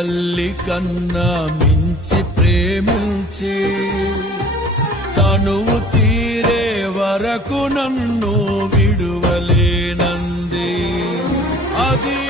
తల్లి కన్నా మించి ప్రేమించి. తనువు తీరే వరకు నన్ను విడువలేనంది. అది